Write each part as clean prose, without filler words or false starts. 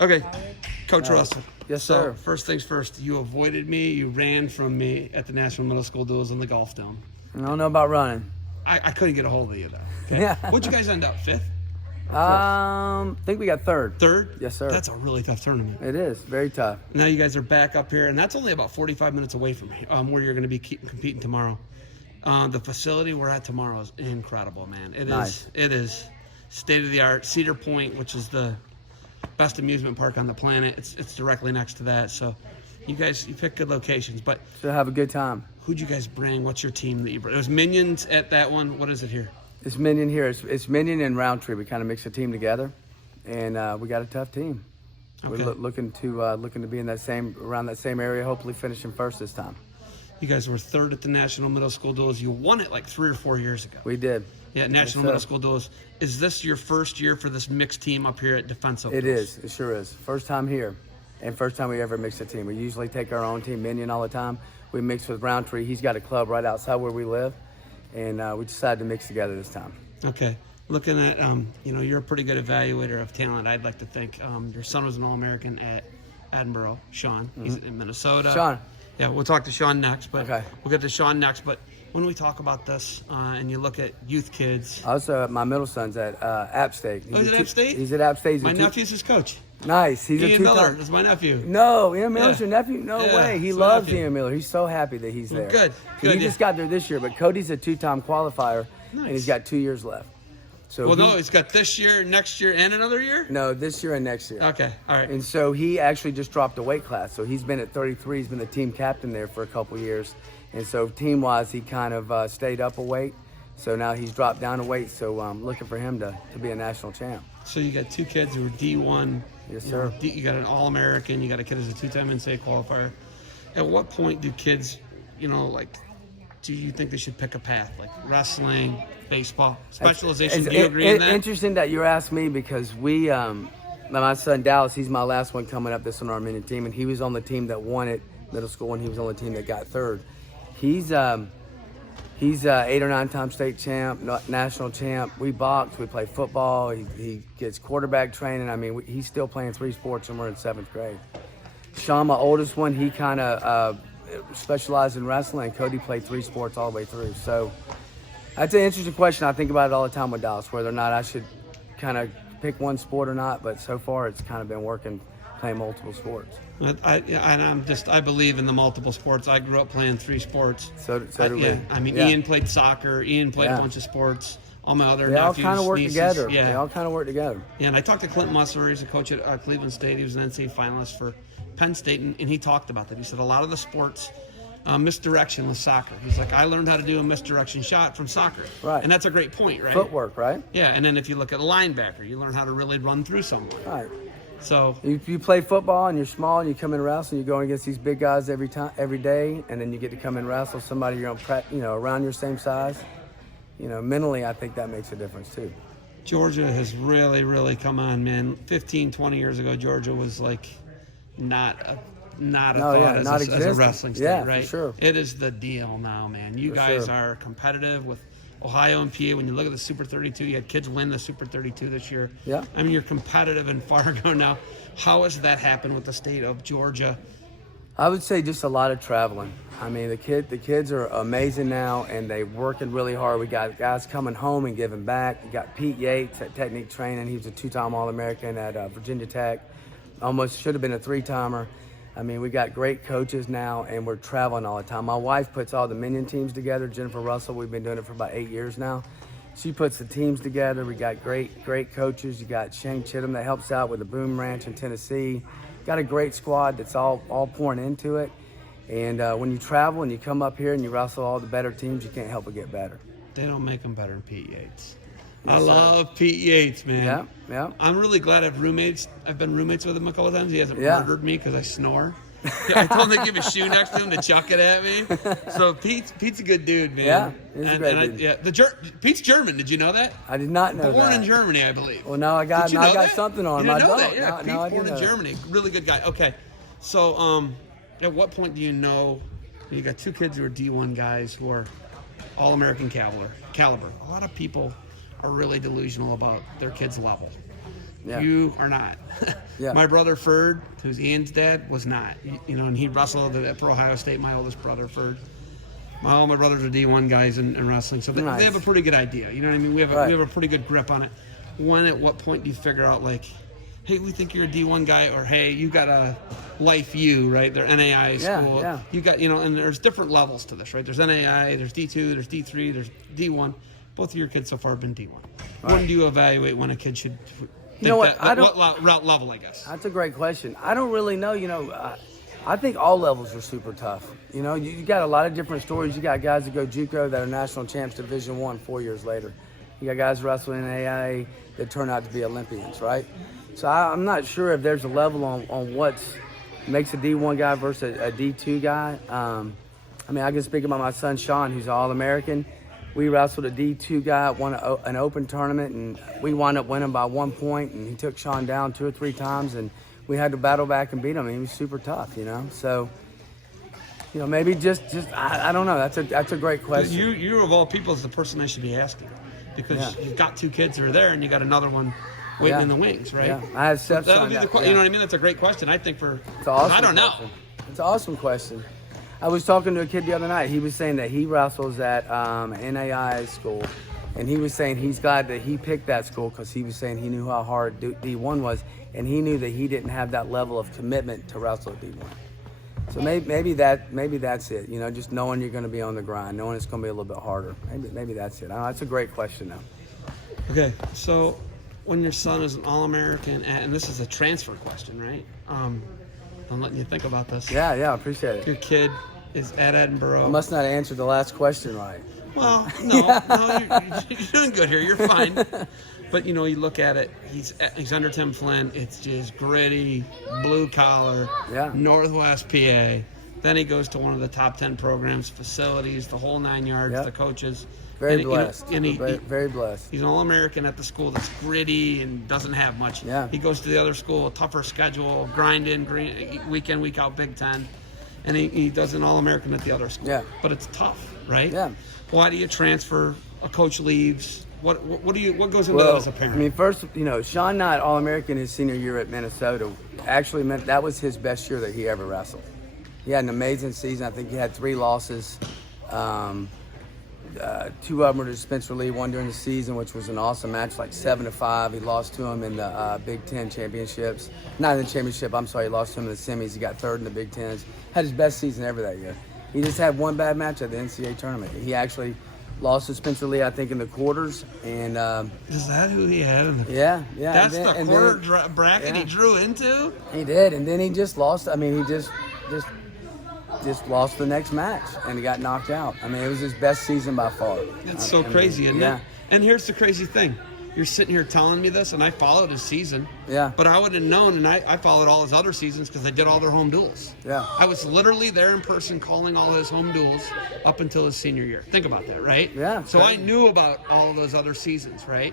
Okay, Coach Russell. Yes, so, sir. First things first, you avoided me. You ran from me at the National Middle School Duels in the Golf Dome. I don't know about running. I couldn't get a hold of you, though. Okay? Yeah. What'd you guys end up, fifth? I think we got third. Third? Yes, sir. That's a really tough tournament. It is very tough. Now you guys are back up here, and that's only about 45 minutes away from where you're going to be competing tomorrow. The facility we're at tomorrow is incredible, man. Nice. It is state of the art. Cedar Point, which is the best amusement park on the planet. It's directly next to that. So you pick good locations. But So have a good time. who'd you guys bring? What's your team that you bring? It was Minions at that one. What is it here? It's Minion here. It's Minion and Roundtree. We kind of mix the team together, and we got a tough team. Okay. We're looking to be in around that same area. Hopefully, finishing first this time. You guys were third at the National Middle School Duels. You won it like 3 or 4 years ago. We did. Yeah, National Middle School Duels. Is this your first year for this mixed team up here at Defense Oak? It is. It sure is. First time here, and first time we ever mix a team. We usually take our own team, Minion, all the time. We mix with Roundtree. He's got a club right outside where we live, and we decided to mix together this time. Okay. Looking at, you're a pretty good evaluator of talent, I'd like to think. Your son was an All-American at Edinburgh, Sean. Mm-hmm. He's in Minnesota. Sean. Yeah, we'll talk to Sean next, but okay. We'll get to Sean next. But when we talk about this and you look at youth kids. Also, my middle son's at App State. He's at App State? He's at App State. My nephew's his coach. Nice. He's Ian Miller is my nephew. No, Ian Miller's your nephew? No way. He loves Ian Miller. He's so happy that he's there. Good. He just got there this year, but Cody's a 2-time qualifier, and he's got 2 years left. So he's got this year, next year, and another year? No, this year and next year. Okay, all right. And so he actually just dropped a weight class. So he's been at 33. He's been the team captain there for a couple years. And so team-wise, he kind of stayed up a weight. So now he's dropped down a weight. So I'm looking for him to be a national champ. So you got 2 kids who are D1. Yes, sir. You got an All-American. You got a kid who's a 2-time NCAA qualifier. At what point do kids, do you think they should pick a path, like wrestling, baseball, specialization? Do you agree in that? Interesting that you asked me because my son Dallas, he's my last one coming up this on our Minion team, and he was on the team that won it middle school, and he was on the team that got third. He's 8 or 9 time state champ, national champ. We box, we play football. He gets quarterback training. I mean, he's still playing 3 sports, and we're in 7th grade. Sean, my oldest one, he kind of specialized in wrestling. Cody played 3 sports all the way through. So that's an interesting question. I think about it all the time with Dallas, whether or not I should kind of pick one sport or not. But so far, it's kind of been working, playing multiple sports. I believe in the multiple sports. I grew up playing 3 sports. So do we. Yeah. I mean, Ian played soccer. Ian played a bunch of sports. All my other nephews, all kind of work nieces, together. Yeah. They all kind of work together. Yeah, and I talked to Clint Musser. He's a coach at Cleveland State. He was an NCAA finalist for Penn State, and he talked about that. He said a lot of the sports misdirection with soccer. He's like, I learned how to do a misdirection shot from soccer. Right. And that's a great point, right? Footwork, right? Yeah, and then if you look at a linebacker, you learn how to really run through someone. Right. So if you play football and you're small and you come in and wrestle, and you're going against these big guys every day, and then you get to come and wrestle somebody around your same size. Mentally, I think that makes a difference too. Georgia has really, really come on, man. 15, 20 years ago, Georgia was like not a thought as a wrestling state, right? For sure. It is the deal now, man. You guys are competitive with Ohio and PA. When you look at the Super 32, you had kids win the Super 32 this year. Yeah. I mean, you're competitive in Fargo now. How has that happened with the state of Georgia? I would say just a lot of traveling. I mean, the kids are amazing now, and they're working really hard. We got guys coming home and giving back. We got Pete Yates at Technique Training. He was a 2-time All-American at Virginia Tech. Almost should have been a 3-timer. I mean, we got great coaches now, and we're traveling all the time. My wife puts all the Minion teams together. Jennifer Russell, we've been doing it for about 8 years now. She puts the teams together. We got great coaches. You got Shane Chittum that helps out with the Boom Ranch in Tennessee. Got a great squad that's all pouring into it. And when you travel and you come up here and you wrestle all the better teams, you can't help but get better. They don't make them better than Pete Yates. I love Pete Yates, man. Yeah. I'm really glad I've been roommates with him a couple of times. He hasn't murdered me because I snore. I told him to give a shoe next to him to chuck it at me. So Pete's a good dude, man. Yeah, he's a great dude. Pete's German. Did you know that? I did not know that. Born in Germany, I believe. Well, now I got something on him. You didn't know that? Yeah, no, Pete's born in Germany. Really good guy. Okay, so at what point do you know you got 2 kids who are D1 guys who are All-American caliber? A lot of people are really delusional about their kids' level. Yeah. You are not. Yeah. My brother Ferd, who's Ian's dad, was not. You know, and he wrestled at Ohio State. My oldest brother Ferd. All my brothers are D1 guys in wrestling, so they have a pretty good idea. You know what I mean? We have a pretty good grip on it. At what point do you figure out, like, hey, we think you're a D1 guy, or hey, you got a Life U, right? They're NAI school. Yeah. You got, you know, and there's different levels to this, right? There's NAI, there's D2, there's D3, there's D1. Both of your kids so far have been D1. Right. When do you evaluate when a kid should? You know what? What level, I guess. That's a great question. I don't really know. You know, I think all levels are super tough. You know, you got a lot of different stories. You got guys that go JUCO that are national champs Division I 4 years later. You got guys wrestling in AA that turn out to be Olympians, right? So I'm not sure if there's a level on what makes a D1 guy versus a D2 guy. I mean, I can speak about my son Sean, who's an All-American. We wrestled a D2 guy, won an open tournament, and we wound up winning by 1 point, and he took Sean down 2 or 3 times, and we had to battle back and beat him. He was super tough, you know. So, you know, maybe just I don't know. That's a great question. You of all people is the person I should be asking, because you've got 2 kids that are there, and you got another one waiting in the wings, right? Yeah, I had Steph. That would be you know what I mean? That's a great question. I think it's awesome. I don't know. It's an awesome question. I was talking to a kid the other night. He was saying that he wrestles at NAI school, and he was saying he's glad that he picked that school because he was saying he knew how hard D1 was, and he knew that he didn't have that level of commitment to wrestle at D1. So maybe that's it. You know, just knowing you're going to be on the grind, knowing it's going to be a little bit harder. Maybe that's it. That's a great question, though. Okay, so when your son is an All-American, and this is a transfer question, right? I'm letting you think about this. Yeah, I appreciate it. Your kid is at Edinboro. I must not answer the last question right. Well, no, you're doing good here. You're fine. But, you know, you look at it, he's under Tim Flynn. It's just gritty, blue-collar, Northwest PA. Then he goes to one of the top 10 programs, facilities, the whole 9 yards, the coaches. Very blessed. Very blessed. He's an All-American at the school that's gritty and doesn't have much. Yeah. He goes to the other school, a tougher schedule, week in, week out, Big Ten. And he does an All-American at the other school. Yeah. But it's tough, right? Yeah. Why do you transfer? A coach leaves. What goes into that as a parent? I mean, first, you know, Sean Knight, All-American his senior year at Minnesota, actually meant that was his best year that he ever wrestled. He had an amazing season. I think he had 3 losses. 2 of them were to Spencer Lee, one during the season, which was an awesome match, like 7-5. He lost to him in the Big Ten championships. Not in the championship, I'm sorry. He lost to him in the semis. He got 3rd in the Big Tens. Had his best season ever that year. He just had one bad match at the NCAA tournament. He actually lost to Spencer Lee, I think, in the quarters. And is that who he had? Yeah. That's the quarter bracket he drew into? He did, and then he just lost. I mean, he just lost the next match, and he got knocked out. I mean, it was his best season by far. That's so crazy, isn't it? And here's the crazy thing. You're sitting here telling me this, and I followed his season. Yeah. But I would have known, and I followed all his other seasons because I did all their home duels. Yeah. I was literally there in person calling all his home duels up until his senior year. Think about that, right? Yeah. So I knew about all of those other seasons, right?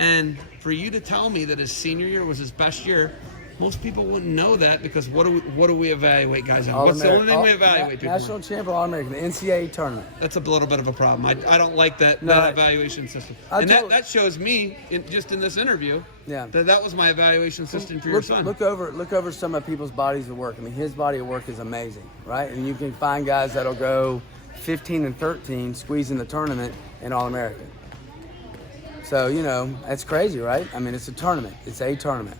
And for you to tell me that his senior year was his best year, most people wouldn't know that because what do we evaluate guys on? What's the only thing we evaluate people on? National champion, All-American, the NCAA tournament. That's a little bit of a problem. I don't like that evaluation system. And that shows me, just in this interview, that was my evaluation system for your son. Look over some of people's bodies of work. I mean, his body of work is amazing, right? And you can find guys that'll go 15-13, squeeze in the tournament, and All-American. So, you know, that's crazy, right? I mean, it's a tournament. It's a tournament.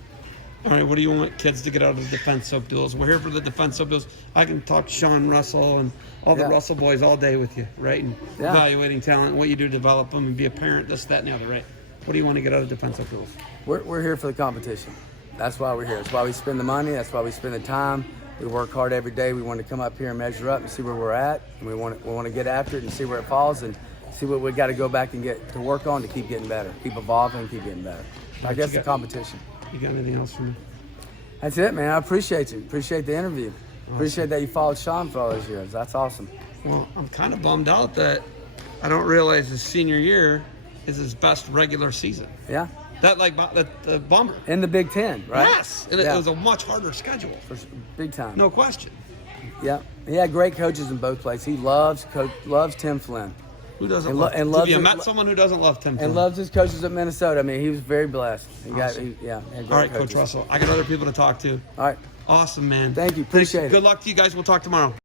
All right, what do you want kids to get out of the defense sub duels? We're here for the defense sub duels. I can talk to Sean Russell and all the Russell boys all day with you, right? And evaluating talent, what you do to develop them and be a parent, this, that, and the other, right? What do you want to get out of defense sub duels? We're here for the competition. That's why we're here. That's why we spend the money. That's why we spend the time. We work hard every day. We want to come up here and measure up and see where we're at. And we want to get after it and see where it falls and see what we got to go back and get to work on to keep getting better, keep evolving, and keep getting better. I guess the competition. You got anything else for me? That's it, man. I appreciate you. Appreciate the interview. Awesome. Appreciate that you followed Sean for all those years. That's awesome. Well, I'm kind of bummed out that I don't realize his senior year is his best regular season. Yeah. That the bummer. In the Big Ten, right? Yes. And it was a much harder schedule. Big time. No question. Yeah. He had great coaches in both places. He loves Tim Flynn. Who doesn't And love and Tim? loves Have you it- met someone who doesn't love Tim? And Tebow? loves his coaches at Minnesota. I mean, he was very blessed. He got, Awesome. he, yeah. Had great All right, coaches. Coach Russell. I got other people to talk to. All right. Awesome, man. Thank you. Appreciate it. Good luck to you guys. We'll talk tomorrow.